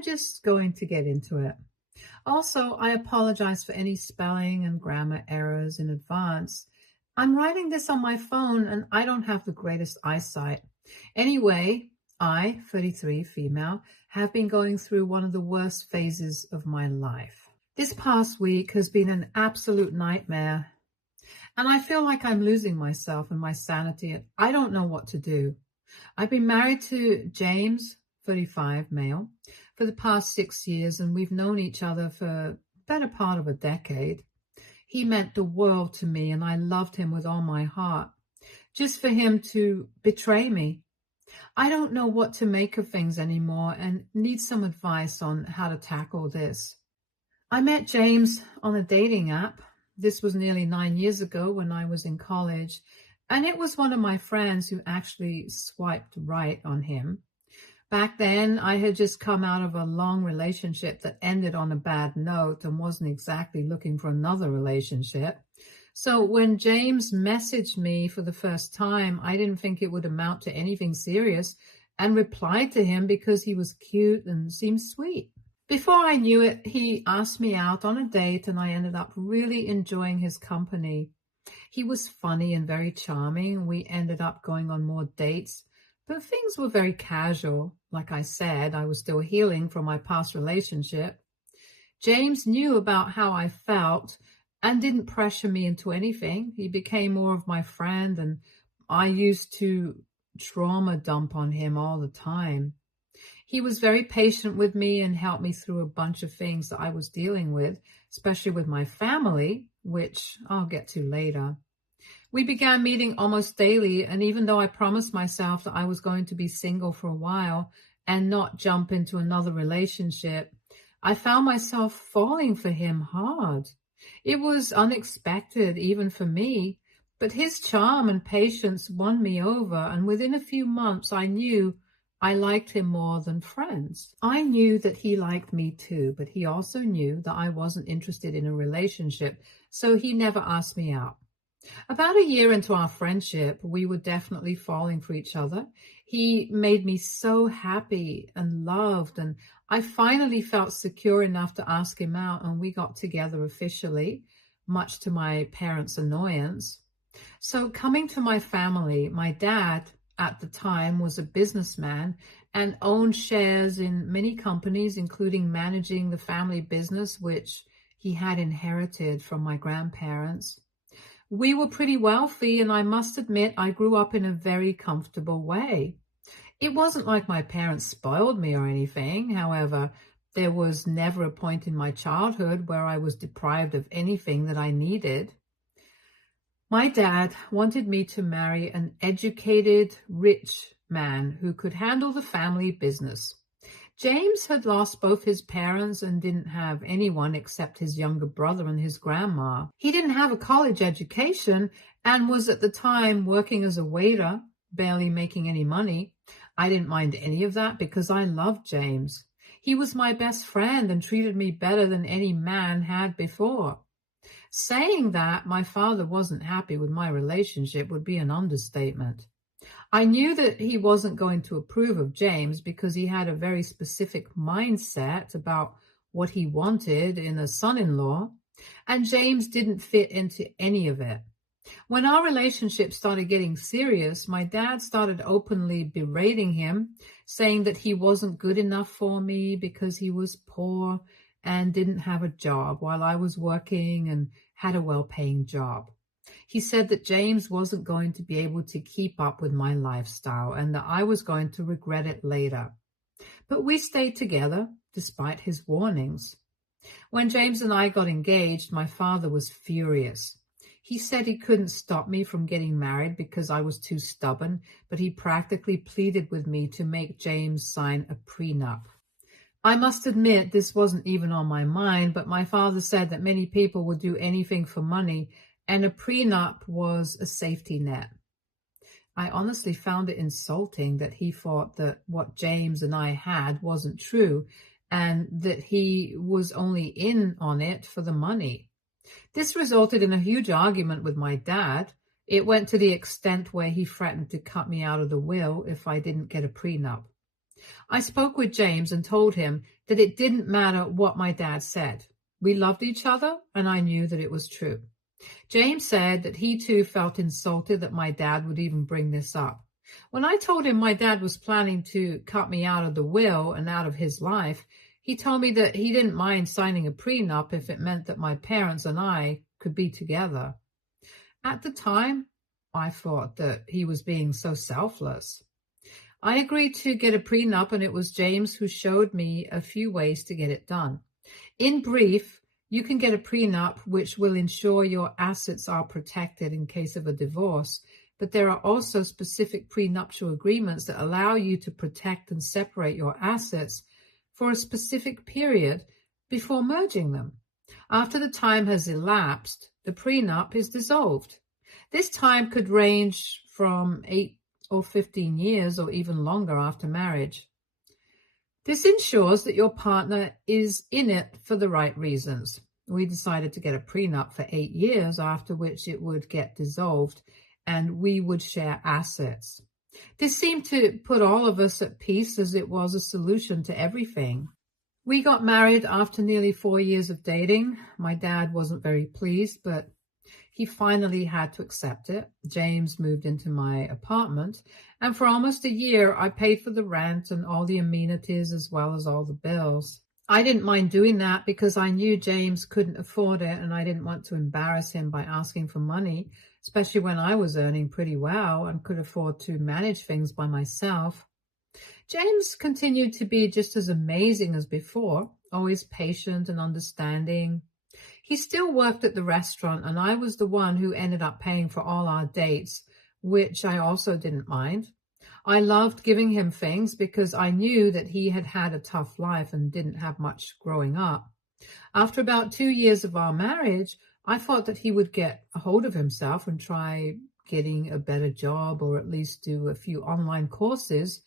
I'm just going to get into it. Also, I apologize for any spelling and grammar errors in advance. I'm writing this on my phone and I don't have the greatest eyesight. Anyway, I, 33, female, have been going through one of the worst phases of my life. This past week has been an absolute nightmare, and I feel like I'm losing myself and my sanity, and I don't know what to do. I've been married to James, 35, male, for the past 6 years, and we've known each other for the better part of a decade. He meant the world to me, and I loved him with all my heart. Just for him to betray me, I don't know what to make of things anymore and need some advice on how to tackle this. I met James on a dating app. This was nearly 9 years ago when I was in college, and it was one of my friends who actually swiped right on him. Back then, I had just come out of a long relationship that ended on a bad note and wasn't exactly looking for another relationship. So when James messaged me for the first time, I didn't think it would amount to anything serious and replied to him because he was cute and seemed sweet. Before I knew it, he asked me out on a date, and I ended up really enjoying his company. He was funny and very charming. We ended up going on more dates, but things were very casual. Like I said, I was still healing from my past relationship. James knew about how I felt and didn't pressure me into anything. He became more of my friend, and I used to trauma dump on him all the time. He was very patient with me and helped me through a bunch of things that I was dealing with, especially with my family, which I'll get to later. We began meeting almost daily, and even though I promised myself that I was going to be single for a while and not jump into another relationship, I found myself falling for him hard. It was unexpected, even for me, but his charm and patience won me over, and within a few months I knew I liked him more than friends. I knew that he liked me too, but he also knew that I wasn't interested in a relationship, so he never asked me out. About a year into our friendship, we were definitely falling for each other. He made me so happy and loved, and I finally felt secure enough to ask him out, and we got together officially, much to my parents' annoyance. So coming to my family, my dad at the time was a businessman and owned shares in many companies, including managing the family business, which he had inherited from my grandparents. We were pretty wealthy, and I must admit I grew up in a very comfortable way. It wasn't like my parents spoiled me or anything. However, there was never a point in my childhood where I was deprived of anything that I needed. My dad wanted me to marry an educated, rich man who could handle the family business. James had lost both his parents and didn't have anyone except his younger brother and his grandma. He didn't have a college education and was at the time working as a waiter, barely making any money. I didn't mind any of that because I loved James. He was my best friend and treated me better than any man had before. Saying that my father wasn't happy with my relationship would be an understatement. I knew that he wasn't going to approve of James because he had a very specific mindset about what he wanted in a son-in-law, and James didn't fit into any of it. When our relationship started getting serious, my dad started openly berating him, saying that he wasn't good enough for me because he was poor and didn't have a job while I was working and had a well-paying job. He said that James wasn't going to be able to keep up with my lifestyle and that I was going to regret it later. But we stayed together despite his warnings. When James and I got engaged, my father was furious. He said he couldn't stop me from getting married because I was too stubborn, but he practically pleaded with me to make James sign a prenup. I must admit this wasn't even on my mind, but my father said that many people would do anything for money, and a prenup was a safety net. I honestly found it insulting that he thought that what James and I had wasn't true and that he was only in on it for the money. This resulted in a huge argument with my dad. It went to the extent where he threatened to cut me out of the will if I didn't get a prenup. I spoke with James and told him that it didn't matter what my dad said. We loved each other, and I knew that it was true. James said that he too felt insulted that my dad would even bring this up. When I told him my dad was planning to cut me out of the will and out of his life, he told me that he didn't mind signing a prenup if it meant that my parents and I could be together. At the time, I thought that he was being so selfless. I agreed to get a prenup, and it was James who showed me a few ways to get it done. In brief, you can get a prenup which will ensure your assets are protected in case of a divorce, but there are also specific prenuptial agreements that allow you to protect and separate your assets for a specific period before merging them. After the time has elapsed, the prenup is dissolved. This time could range from 8 or 15 years or even longer after marriage. This ensures that your partner is in it for the right reasons. We decided to get a prenup for 8 years, after which it would get dissolved and we would share assets. This seemed to put all of us at peace, as it was a solution to everything. We got married after nearly 4 years of dating. My dad wasn't very pleased, but he finally had to accept it. James moved into my apartment, and for almost a year, I paid for the rent and all the amenities as well as all the bills. I didn't mind doing that because I knew James couldn't afford it, and I didn't want to embarrass him by asking for money, especially when I was earning pretty well and could afford to manage things by myself. James continued to be just as amazing as before, always patient and understanding. He still worked at the restaurant, and I was the one who ended up paying for all our dates, which I also didn't mind. I loved giving him things because I knew that he had had a tough life and didn't have much growing up. After about 2 years of our marriage, I thought that he would get a hold of himself and try getting a better job, or at least do a few online courses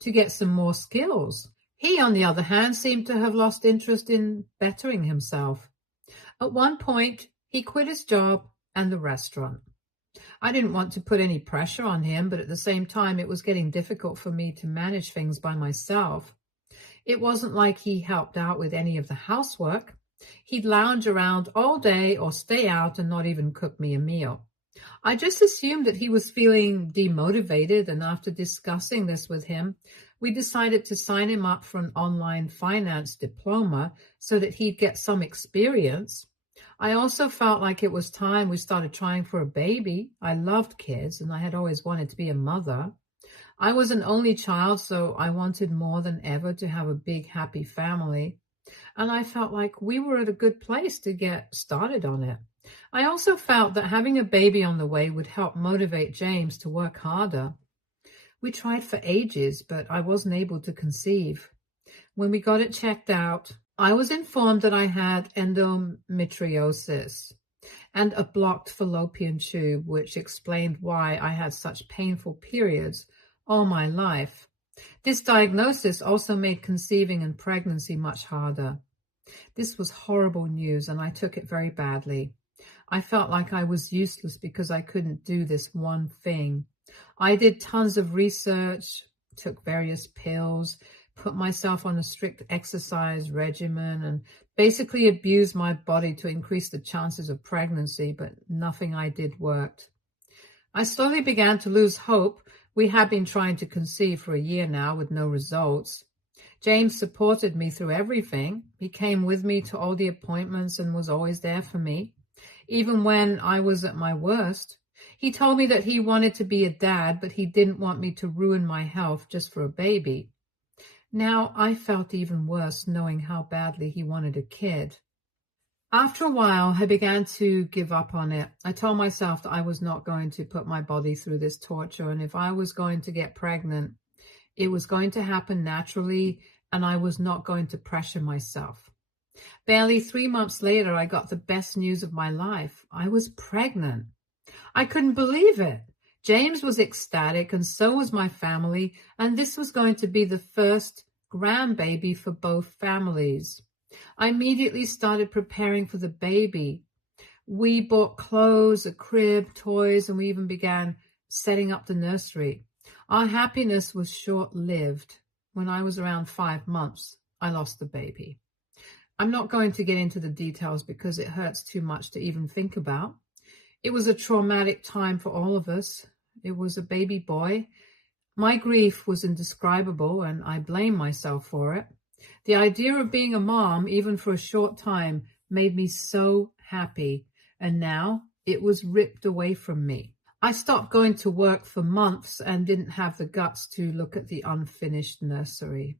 to get some more skills. He, on the other hand, seemed to have lost interest in bettering himself. At one point, he quit his job and the restaurant. I didn't want to put any pressure on him, but at the same time, it was getting difficult for me to manage things by myself. It wasn't like he helped out with any of the housework. He'd lounge around all day or stay out and not even cook me a meal. I just assumed that he was feeling demotivated, and after discussing this with him, we decided to sign him up for an online finance diploma so that he'd get some experience. I also felt like it was time we started trying for a baby. I loved kids, and I had always wanted to be a mother. I was an only child, so I wanted more than ever to have a big, happy family. And I felt like we were at a good place to get started on it. I also felt that having a baby on the way would help motivate James to work harder. We tried for ages, but I wasn't able to conceive. When we got it checked out, I was informed that I had endometriosis and a blocked fallopian tube, which explained why I had such painful periods all my life. This diagnosis also made conceiving and pregnancy much harder. This was horrible news, and I took it very badly. I felt like I was useless because I couldn't do this one thing. I did tons of research, took various pills, put myself on a strict exercise regimen, and basically abused my body to increase the chances of pregnancy, but nothing I did worked. I slowly began to lose hope. We had been trying to conceive for a year now with no results. James supported me through everything. He came with me to all the appointments and was always there for me, even when I was at my worst. He told me that he wanted to be a dad, but he didn't want me to ruin my health just for a baby. Now I felt even worse knowing how badly he wanted a kid. After a while, I began to give up on it. I told myself that I was not going to put my body through this torture, and if I was going to get pregnant, it was going to happen naturally, and I was not going to pressure myself. Barely 3 months later, I got the best news of my life. I was pregnant. I couldn't believe it. James was ecstatic, and so was my family, and this was going to be the first grandbaby for both families. I immediately started preparing for the baby. We bought clothes, a crib, toys, and we even began setting up the nursery. Our happiness was short-lived. when I was around 5 months, I lost the baby. I'm not going to get into the details because it hurts too much to even think about. It was a traumatic time for all of us. It was a baby boy. My grief was indescribable, and I blame myself for it. The idea of being a mom, even for a short time, made me so happy, and now it was ripped away from me. I stopped going to work for months and didn't have the guts to look at the unfinished nursery.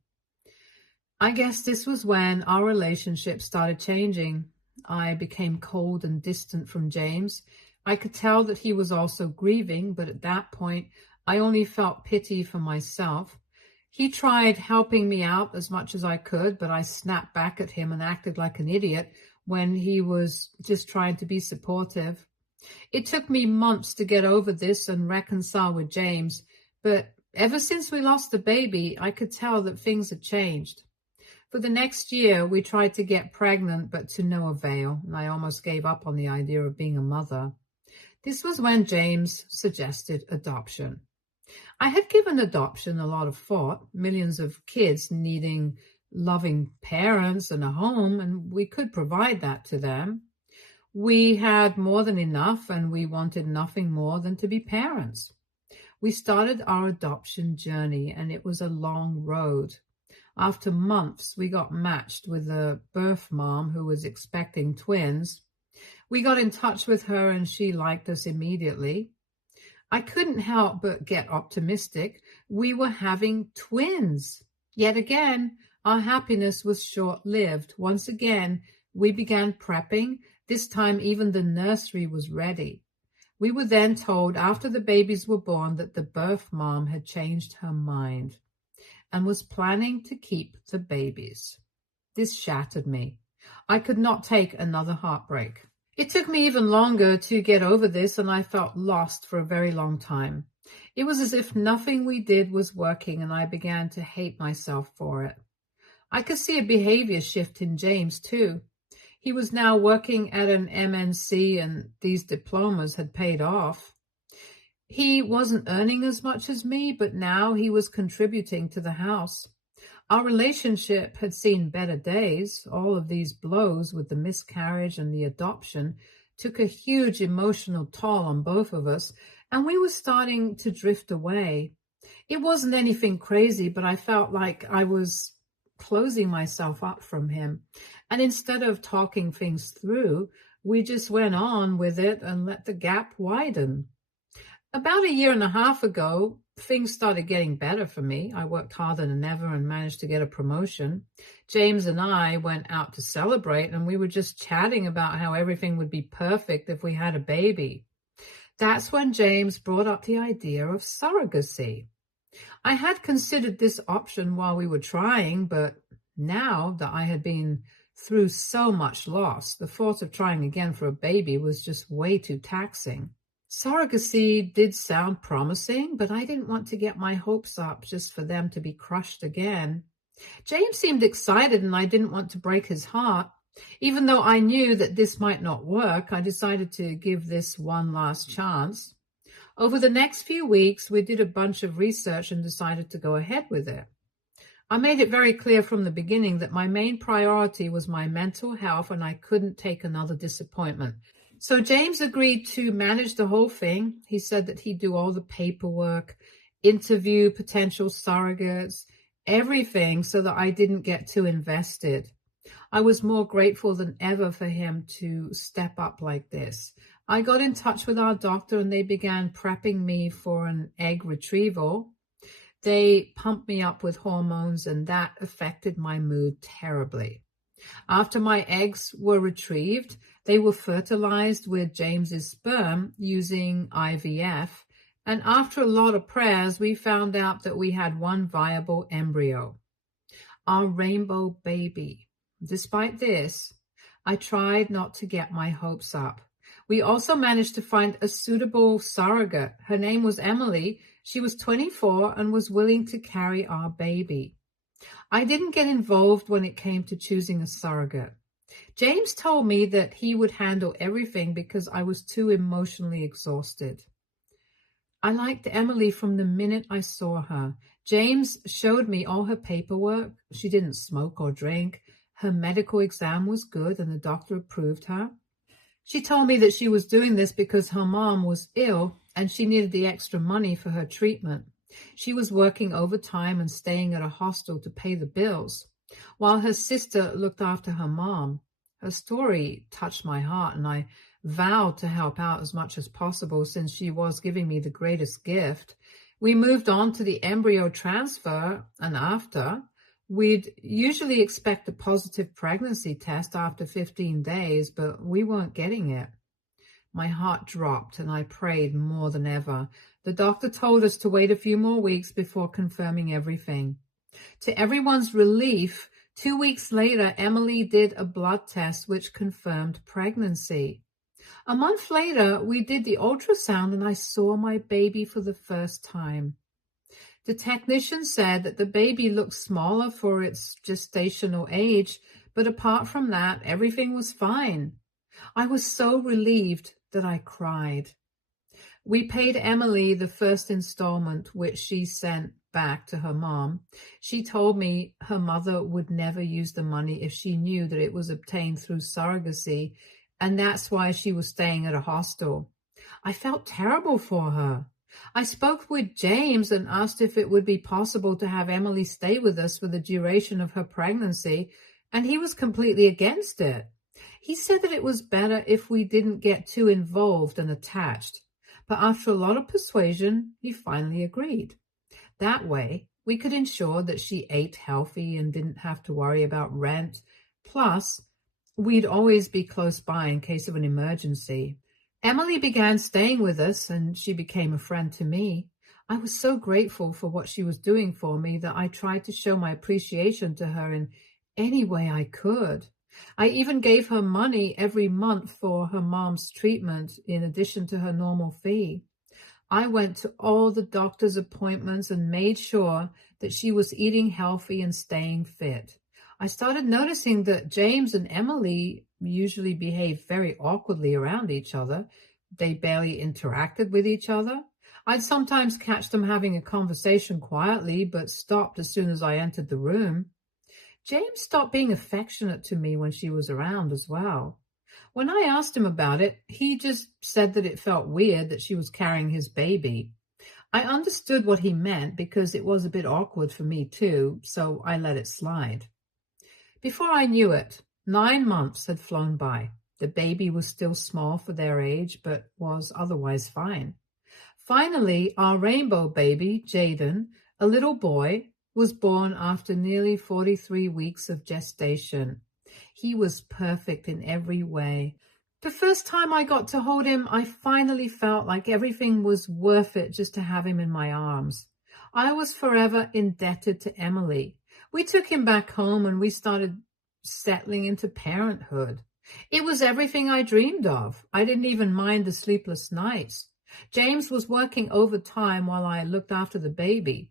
I guess this was when our relationship started changing. I became cold and distant from James. I could tell that he was also grieving, but at that point, I only felt pity for myself. He tried helping me out as much as I could, but I snapped back at him and acted like an idiot when he was just trying to be supportive. It took me months to get over this and reconcile with James, but ever since we lost the baby, I could tell that things had changed. For the next year, we tried to get pregnant, but to no avail, and I almost gave up on the idea of being a mother. This was when James suggested adoption. I had given adoption a lot of thought, millions of kids needing loving parents and a home, and we could provide that to them. We had more than enough, and we wanted nothing more than to be parents. We started our adoption journey, and it was a long road. After months, we got matched with a birth mom who was expecting twins. We got in touch with her, and she liked us immediately. I couldn't help but get optimistic. We were having twins. Yet again, our happiness was short-lived. Once again, we began prepping. This time, even the nursery was ready. We were then told after the babies were born that the birth mom had changed her mind and was planning to keep the babies. This shattered me. I could not take another heartbreak. It took me even longer to get over this, and I felt lost for a very long time. It was as if nothing we did was working, and I began to hate myself for it. I could see a behavior shift in James, too. He was now working at an MNC, and these diplomas had paid off. He wasn't earning as much as me, but now he was contributing to the house. Our relationship had seen better days. All of these blows with the miscarriage and the adoption took a huge emotional toll on both of us, and we were starting to drift away. It wasn't anything crazy, but I felt like I was closing myself up from him. And instead of talking things through, we just went on with it and let the gap widen. About a year and a half ago, things started getting better for me. I worked harder than ever and managed to get a promotion. James and I went out to celebrate, and we were just chatting about how everything would be perfect if we had a baby. That's when James brought up the idea of surrogacy. I had considered this option while we were trying, but now that I had been through so much loss, the thought of trying again for a baby was just way too taxing. Surrogacy did sound promising, but I didn't want to get my hopes up just for them to be crushed again. James seemed excited, and I didn't want to break his heart. Even though I knew that this might not work, I decided to give this one last chance. Over the next few weeks, we did a bunch of research and decided to go ahead with it. I made it very clear from the beginning that my main priority was my mental health, and I couldn't take another disappointment. So James agreed to manage the whole thing. He said that he'd do all the paperwork, interview potential surrogates, everything, so that I didn't get too invested. I was more grateful than ever for him to step up like this. I got in touch with our doctor, and they began prepping me for an egg retrieval. They pumped me up with hormones, and that affected my mood terribly. After my eggs were retrieved, they were fertilized with James's sperm using IVF, and after a lot of prayers, we found out that we had one viable embryo, our rainbow baby. Despite this, I tried not to get my hopes up. We also managed to find a suitable surrogate. Her name was Emily. She was 24 and was willing to carry our baby. I didn't get involved when it came to choosing a surrogate. James told me that he would handle everything because I was too emotionally exhausted. I liked Emily from the minute I saw her. James showed me all her paperwork. She didn't smoke or drink. Her medical exam was good and the doctor approved her. She told me that she was doing this because her mom was ill and she needed the extra money for her treatment. She was working overtime and staying at a hostel to pay the bills, while her sister looked after her mom. Her story touched my heart, and I vowed to help out as much as possible since she was giving me the greatest gift. We moved on to the embryo transfer, and after, we'd usually expect a positive pregnancy test after 15 days, but we weren't getting it. My heart dropped and I prayed more than ever. The doctor told us to wait a few more weeks before confirming everything. To everyone's relief, 2 weeks later, Emily did a blood test which confirmed pregnancy. A month later, we did the ultrasound and I saw my baby for the first time. The technician said that the baby looked smaller for its gestational age, but apart from that, everything was fine. I was so relieved that I cried. We paid Emily the first installment, which she sent back to her mom. She told me her mother would never use the money if she knew that it was obtained through surrogacy, and that's why she was staying at a hostel. I felt terrible for her. I spoke with James and asked if it would be possible to have Emily stay with us for the duration of her pregnancy, and he was completely against it. He said that it was better if we didn't get too involved and attached, but after a lot of persuasion, he finally agreed. That way, we could ensure that she ate healthy and didn't have to worry about rent. Plus, we'd always be close by in case of an emergency. Emily began staying with us and she became a friend to me. I was so grateful for what she was doing for me that I tried to show my appreciation to her in any way I could. I even gave her money every month for her mom's treatment in addition to her normal fee. I went to all the doctor's appointments and made sure that she was eating healthy and staying fit. I started noticing that James and Emily usually behaved very awkwardly around each other. They barely interacted with each other. I'd sometimes catch them having a conversation quietly, but stopped as soon as I entered the room. James stopped being affectionate to me when she was around as well. When I asked him about it, he just said that it felt weird that she was carrying his baby. I understood what he meant because it was a bit awkward for me too, so I let it slide. Before I knew it, 9 months had flown by. The baby was still small for their age, but was otherwise fine. Finally, our rainbow baby, Jaden, a little boy, was born after nearly 43 weeks of gestation. He was perfect in every way. The first time I got to hold him, I finally felt like everything was worth it just to have him in my arms. I was forever indebted to Emily. We took him back home and we started settling into parenthood. It was everything I dreamed of. I didn't even mind the sleepless nights. James was working overtime while I looked after the baby.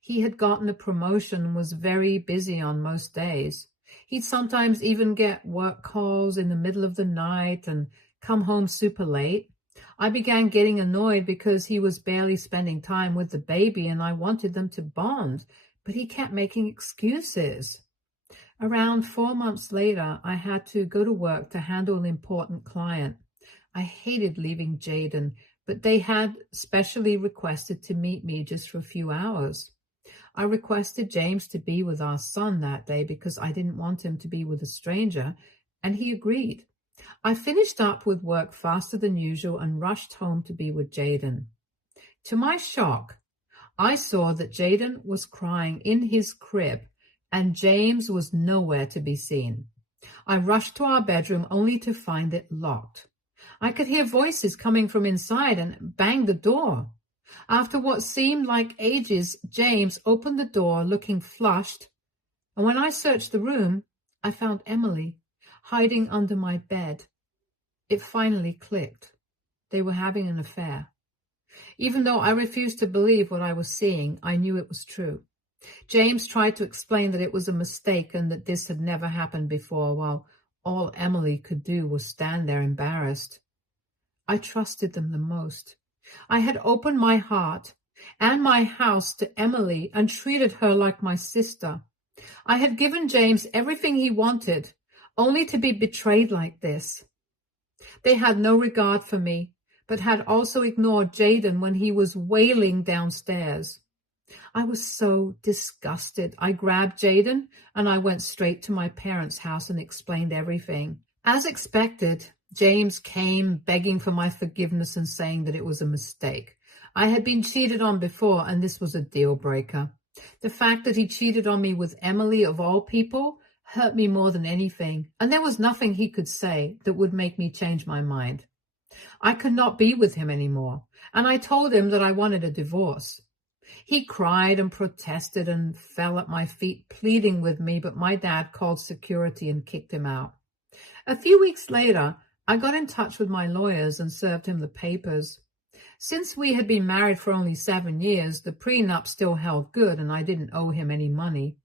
He had gotten a promotion and was very busy on most days. He'd sometimes even get work calls in the middle of the night and come home super late. I began getting annoyed because he was barely spending time with the baby and I wanted them to bond, but he kept making excuses. Around 4 months later, I had to go to work to handle an important client. I hated leaving Jaden, but they had specially requested to meet me just for a few hours. I requested James to be with our son that day because I didn't want him to be with a stranger, and he agreed. I finished up with work faster than usual and rushed home to be with Jaden. To my shock, I saw that Jaden was crying in his crib and James was nowhere to be seen. I rushed to our bedroom only to find it locked. I could hear voices coming from inside and banged the door. After what seemed like ages, James opened the door looking flushed, and when I searched the room, I found Emily hiding under my bed. It finally clicked. They were having an affair. Even though I refused to believe what I was seeing, I knew it was true. James tried to explain that it was a mistake and that this had never happened before, while all Emily could do was stand there embarrassed. I trusted them the most. I had opened my heart and my house to Emily and treated her like my sister. I had given James everything he wanted, only to be betrayed like this. They had no regard for me, but had also ignored Jaden when he was wailing downstairs. I was so disgusted. I grabbed Jaden and I went straight to my parents' house and explained everything. As expected, James came begging for my forgiveness and saying that it was a mistake. I had been cheated on before, and this was a deal breaker. The fact that he cheated on me with Emily, of all people, hurt me more than anything, and there was nothing he could say that would make me change my mind. I could not be with him anymore, and I told him that I wanted a divorce. He cried and protested and fell at my feet, pleading with me, but my dad called security and kicked him out. A few weeks later, I got in touch with my lawyers and served him the papers. Since we had been married for only 7 years, the prenup still held good and I didn't owe him any money.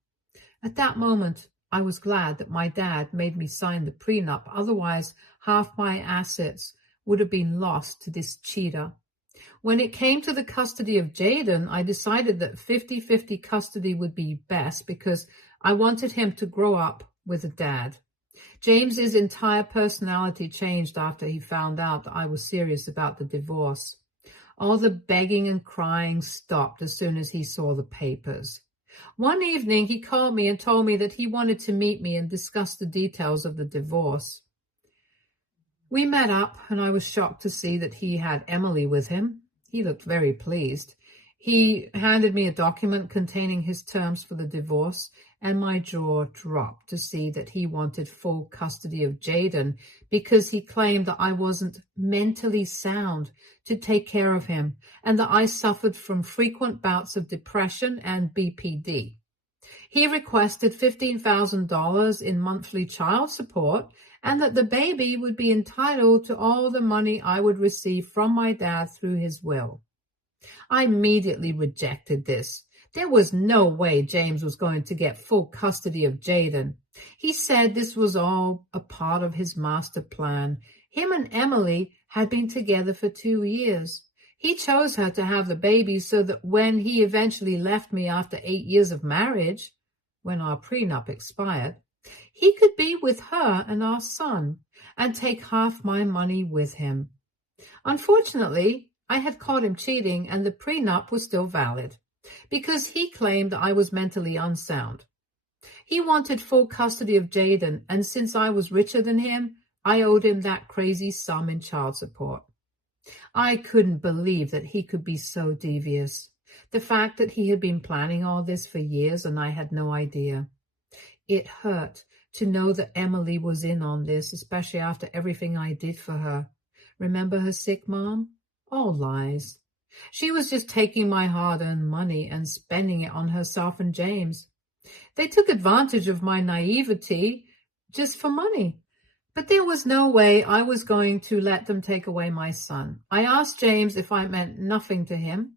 At that moment, I was glad that my dad made me sign the prenup, otherwise half my assets would have been lost to this cheater. When it came to the custody of Jaden, I decided that 50-50 custody would be best because I wanted him to grow up with a dad. James's entire personality changed after he found out that I was serious about the divorce. All the begging and crying stopped as soon as he saw the papers. One evening, he called me and told me that he wanted to meet me and discuss the details of the divorce. We met up, and I was shocked to see that he had Emily with him. He looked very pleased. He handed me a document containing his terms for the divorce, and my jaw dropped to see that he wanted full custody of Jaden because he claimed that I wasn't mentally sound to take care of him and that I suffered from frequent bouts of depression and BPD. He requested $15,000 in monthly child support and that the baby would be entitled to all the money I would receive from my dad through his will. I immediately rejected this. There was no way James was going to get full custody of Jaden. He said this was all a part of his master plan. Him and Emily had been together for 2 years. He chose her to have the baby so that when he eventually left me after 8 years of marriage, when our prenup expired, he could be with her and our son and take half my money with him. Unfortunately, I had caught him cheating and the prenup was still valid because he claimed that I was mentally unsound. He wanted full custody of Jaden, and since I was richer than him, I owed him that crazy sum in child support. I couldn't believe that he could be so devious. The fact that he had been planning all this for years and I had no idea. It hurt to know that Emily was in on this, especially after everything I did for her. Remember her sick mom? All lies. She was just taking my hard-earned money and spending it on herself and James. They took advantage of my naivety just for money. But there was no way I was going to let them take away my son. I asked James if I meant nothing to him.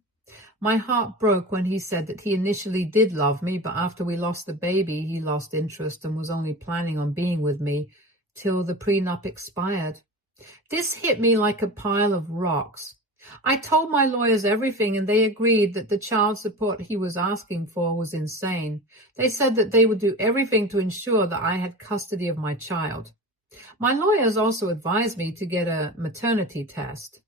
My heart broke when he said that he initially did love me, but after we lost the baby, he lost interest and was only planning on being with me till the prenup expired. This hit me like a pile of rocks. I told my lawyers everything and they agreed that the child support he was asking for was insane. They said that they would do everything to ensure that I had custody of my child. My lawyers also advised me to get a maternity test.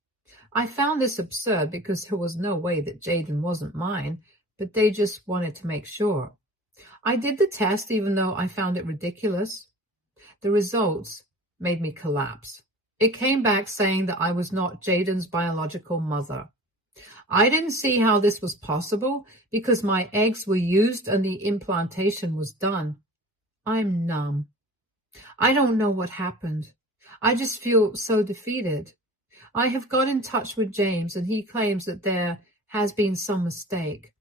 I found this absurd because there was no way that Jaden wasn't mine, but they just wanted to make sure. I did the test even though I found it ridiculous. The results made me collapse. It came back saying that I was not Jaden's biological mother. I didn't see how this was possible because my eggs were used and the implantation was done. I'm numb. I don't know what happened. I just feel so defeated. I have got in touch with James and he claims that there has been some mistake.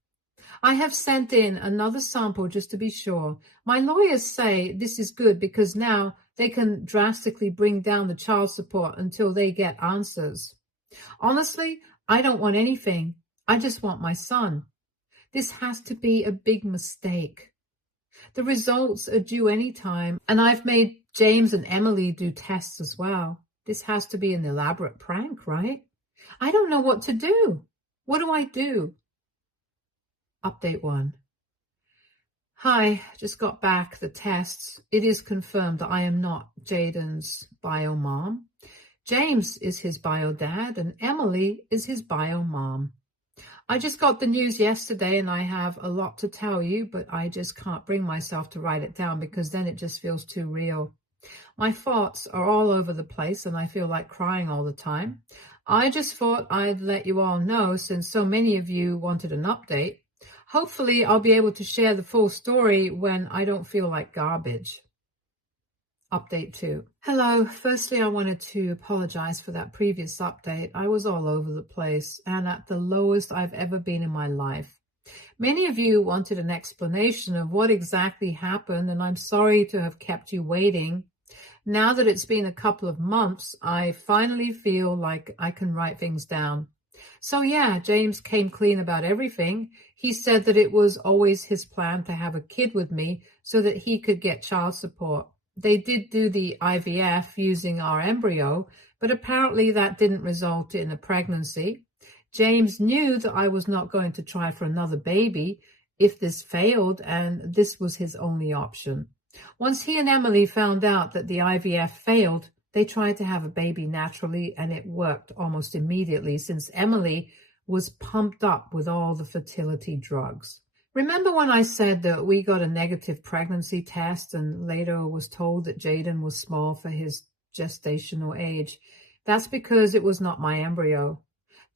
I have sent in another sample just to be sure. My lawyers say this is good because now they can drastically bring down the child support until they get answers. Honestly, I don't want anything. I just want my son. This has to be a big mistake. The results are due any time, and I've made James and Emily do tests as well. This has to be an elaborate prank, right? I don't know what to do. What do I do? Update 1. Hi, just got back the tests. It is confirmed that I am not Jaden's bio mom. James is his bio dad and Emily is his bio mom. I just got the news yesterday and I have a lot to tell you, but I just can't bring myself to write it down because then it just feels too real. My thoughts are all over the place and I feel like crying all the time. I just thought I'd let you all know since so many of you wanted an update. Hopefully I'll be able to share the full story when I don't feel like garbage. Update 2. Hello. Firstly, I wanted to apologize for that previous update. I was all over the place and at the lowest I've ever been in my life. Many of you wanted an explanation of what exactly happened, and I'm sorry to have kept you waiting. Now that it's been a couple of months, I finally feel like I can write things down. So yeah, James came clean about everything. He said that it was always his plan to have a kid with me so that he could get child support. They did do the IVF using our embryo, but apparently that didn't result in a pregnancy. James knew that I was not going to try for another baby if this failed, and this was his only option. Once he and Emily found out that the IVF failed, they tried to have a baby naturally, and it worked almost immediately since Emily was pumped up with all the fertility drugs. Remember when I said that we got a negative pregnancy test and later was told that Jaden was small for his gestational age? That's because it was not my embryo.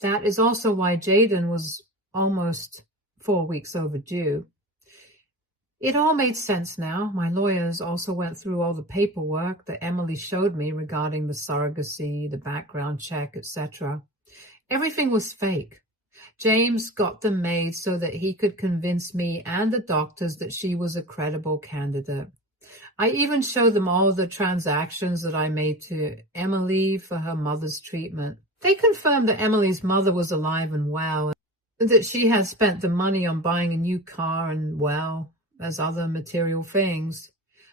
That is also why Jaden was almost 4 weeks overdue. It all made sense now. My lawyers also went through all the paperwork that Emily showed me regarding the surrogacy, the background check, etc. Everything was fake. James got them made so that he could convince me and the doctors that she was a credible candidate. I even showed them all the transactions that I made to Emily for her mother's treatment. They confirmed that Emily's mother was alive and well, and that she had spent the money on buying a new car and, well, as other material things.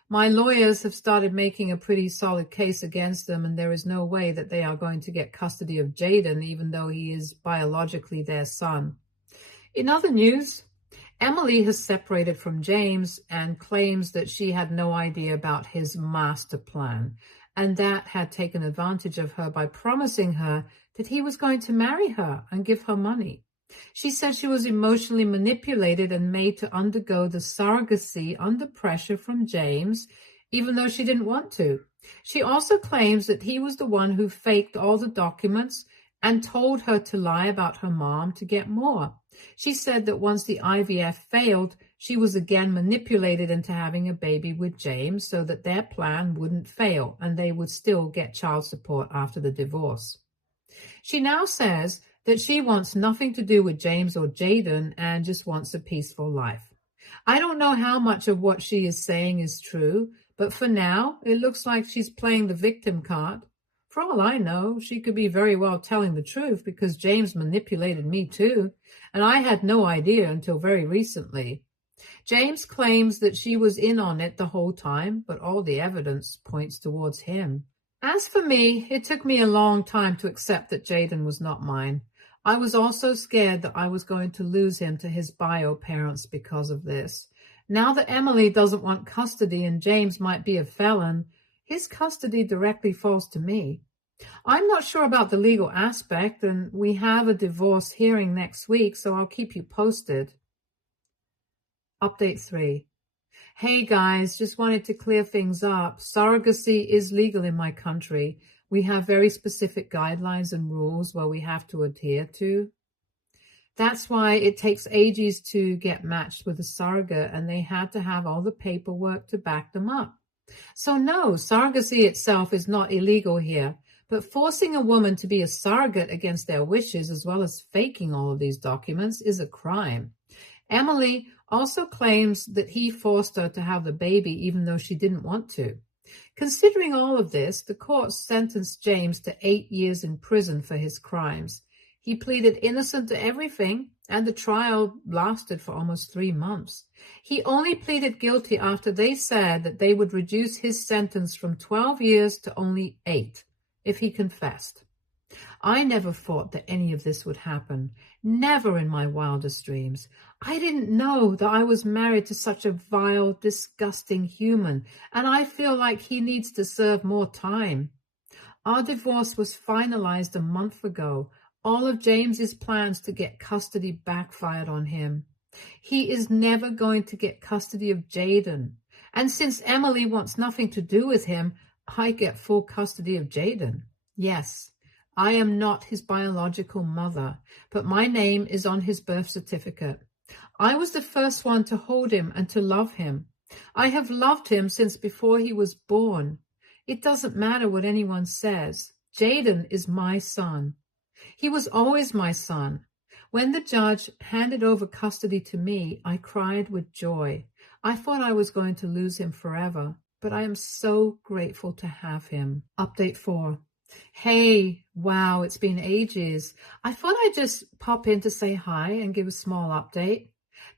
My lawyers have started making a pretty solid case against them, and there is no way that they are going to get custody of Jaden, even though he is biologically their son. In other news, Emily has separated from James and claims that she had no idea about his master plan, and that had taken advantage of her by promising her that he was going to marry her and give her money. She said she was emotionally manipulated and made to undergo the surrogacy under pressure from James, even though she didn't want to. She also claims that he was the one who faked all the documents and told her to lie about her mom to get more. She said that once the IVF failed, she was again manipulated into having a baby with James so that their plan wouldn't fail and they would still get child support after the divorce. She now says that she wants nothing to do with James or Jaden and just wants a peaceful life. I don't know how much of what she is saying is true, but for now, it looks like she's playing the victim card. For all I know, she could be very well telling the truth because James manipulated me too, and I had no idea until very recently. James claims that she was in on it the whole time, but all the evidence points towards him. As for me, it took me a long time to accept that Jaden was not mine. I was also scared that I was going to lose him to his bio parents because of this. Now that Emily doesn't want custody and James might be a felon, his custody directly falls to me. I'm not sure about the legal aspect, and we have a divorce hearing next week, so I'll keep you posted. Update 3. Hey guys, just wanted to clear things up. Surrogacy is legal in my country. We have very specific guidelines and rules where we have to adhere to. That's why it takes ages to get matched with a surrogate, and they had to have all the paperwork to back them up. So no, surrogacy itself is not illegal here, but forcing a woman to be a surrogate against their wishes, as well as faking all of these documents, is a crime. Emily also claims that he forced her to have the baby even though she didn't want to. Considering all of this, the court sentenced James to 8 years in prison for his crimes. He pleaded innocent to everything, and the trial lasted for almost 3 months. He only pleaded guilty after they said that they would reduce his sentence from 12 years to only 8 if he confessed. I never thought that any of this would happen. Never in my wildest dreams. I didn't know that I was married to such a vile, disgusting human, and I feel like he needs to serve more time. Our divorce was finalized a month ago. All of James's plans to get custody backfired on him. He is never going to get custody of Jaden. And since Emily wants nothing to do with him, I get full custody of Jaden. Yes, I am not his biological mother, but my name is on his birth certificate. I was the first one to hold him and to love him. I have loved him since before he was born. It doesn't matter what anyone says. Jaden is my son. He was always my son. When the judge handed over custody to me, I cried with joy. I thought I was going to lose him forever, but I am so grateful to have him. Update 4. Hey, wow, it's been ages. I thought I'd just pop in to say hi and give a small update.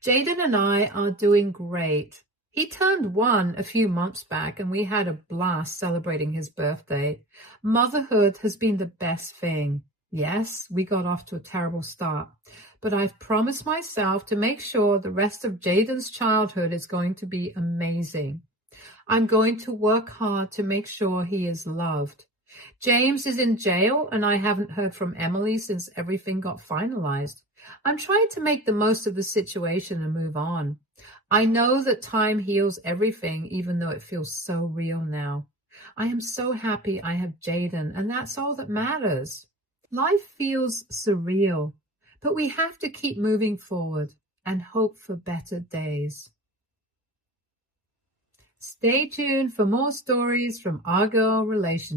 Jaden and I are doing great. He turned 1 a few months back, and we had a blast celebrating his birthday. Motherhood has been the best thing. Yes, we got off to a terrible start, but I've promised myself to make sure the rest of Jaden's childhood is going to be amazing. I'm going to work hard to make sure he is loved. James is in jail, and I haven't heard from Emily since everything got finalized. I'm trying to make the most of the situation and move on. I know that time heals everything, even though it feels so real now. I am so happy I have Jaden, and that's all that matters. Life feels surreal, but we have to keep moving forward and hope for better days. Stay tuned for more stories from our girl relationships.